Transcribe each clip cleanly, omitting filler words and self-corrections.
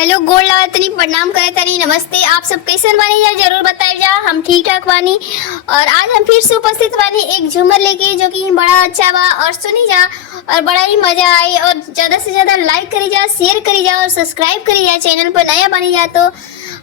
Hello, गोड़ लगा तनी, प्रणाम करे तनी, नमस्ते। आप सब कैसन बानी यार, जरूर बताइए जा। हम ठीक ठाक बानी और आज हम फिर से उपस्थित बानी एक झूमर लेके, जो कि बड़ा अच्छा बा और सुनी जा और बड़ा ही मजा आई। और ज़्यादा से ज़्यादा लाइक करी जा, शेयर करी जा और सब्सक्राइब करी जा। चैनल पर नया बनी जा तो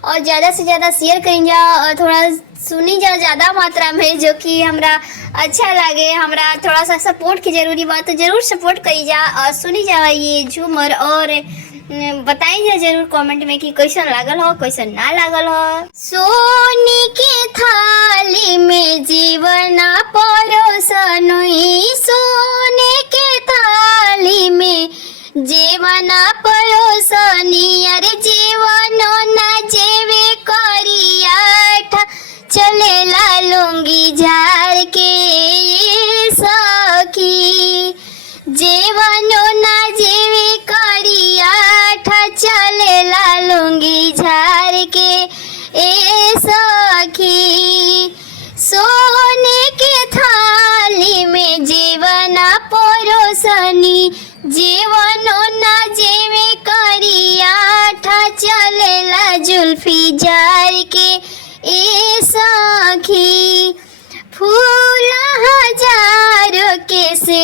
और ज़्यादा से ज़्यादा शेयर करी जा और थोड़ा सुनी जा ज़्यादा मात्रा में, जो कि हमरा अच्छा लगे। हमरा थोड़ा सा सपोर्ट की ज़रूरी बात, तो ज़रूर सपोर्ट करी जा और सुनी जा ये झूमर और बताइए जरूर कमेंट में कि कैसन लागल हो, कैसन ना लागल हो। सोने के थाली में जीवन परोसनुई, सोने के थाली में जीवन परोसनी। अरे जीवन ना जेवे करिया चले ला लूंगी झार के सखी, जीवन ना जेवे करिया चले ला लूंगी झार के ए सखी। सोने के थाली में जीवन परोसनी, जीवन ना जेवे करिया चले ला जुल्फी झार के ए सखी। फूल हजारों के से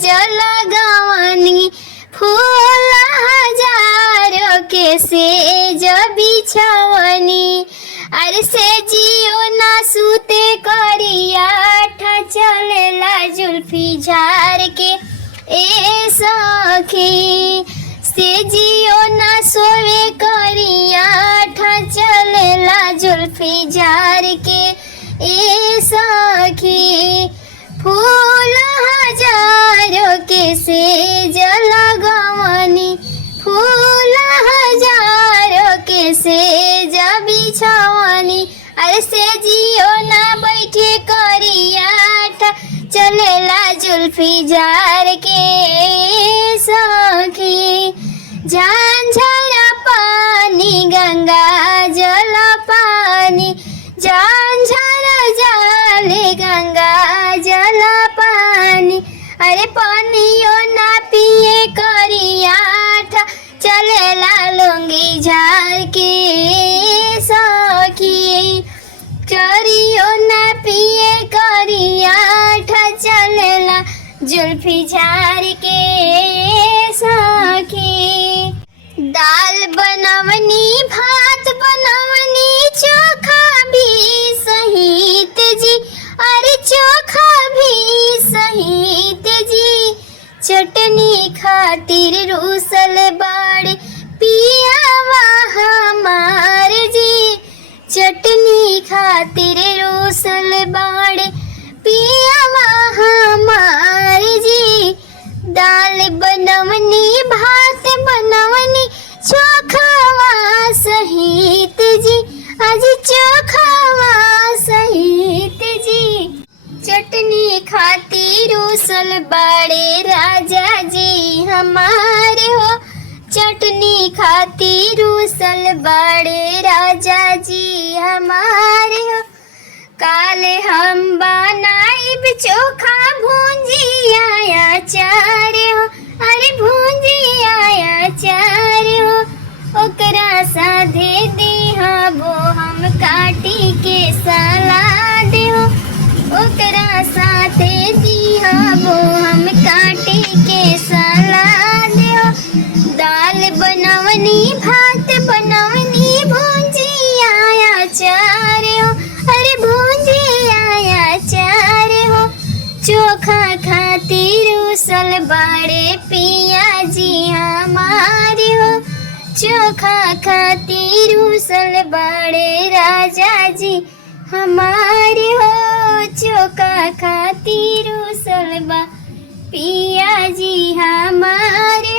जल गवनी, फूल हजारों के से जब बिछवनी। अरे से जियो ना सूते करिया चले ला जुल्फी झार के ए सखी। से जियो ना सोवे करिया चले ला जुल्फी झार के ए सखी। फूल हजारों के से जल गवनी, फूल हजारों के से जब बिछवनी। अरे से जियो ना बैठे करिया चले ला जुल्फी झार के सखी। झांझरा पानी गंगा जल पानी, झांझरा जाले गंगा जल पानी। अरे पानियो ना पिए करिया चले ला लूंगी झार के सखी। चरियो ना पिए करिया चले ला जुल्फी झार के सखी। दाल बनवनी, भात बनवनी, चोखा भी सहित जी। अरे चोखा भी सहित जी। चटनी खातिर रूसल बाड़े पियावा हमार जी, चटनी खातिर रूसल बाड़े पियावा हमार जी। दाल बनवनी, भात बनवनी, चोखावा सहित जी। आज चोखावा सहित जी। चटनी खातिर रूसल बाड़े राजा जी हमारे हो, चटनी खातिर रूसल बाड़े राजा जी हमारे हो। काले हम बनाइब चोखा भूंजिया अचार हो। अरे भूंजिया अचार हो, ओकरा साधे दिहाबो हम काटी के सलाद हो। ओकरा साथे दिहाबो हम काटी के सलाद हो। दाल बनवनी, भात बनवनी, भुंजिया अचार हो। अरे भुंजिया अचार हो। चोखा खातिर रूसल बाड़े पिया जी हमारे हो, चोखा खातिर रूसल बाड़े राजा जी हमारे हो। चोखा खातिर रूसल बा पिया जी हमारे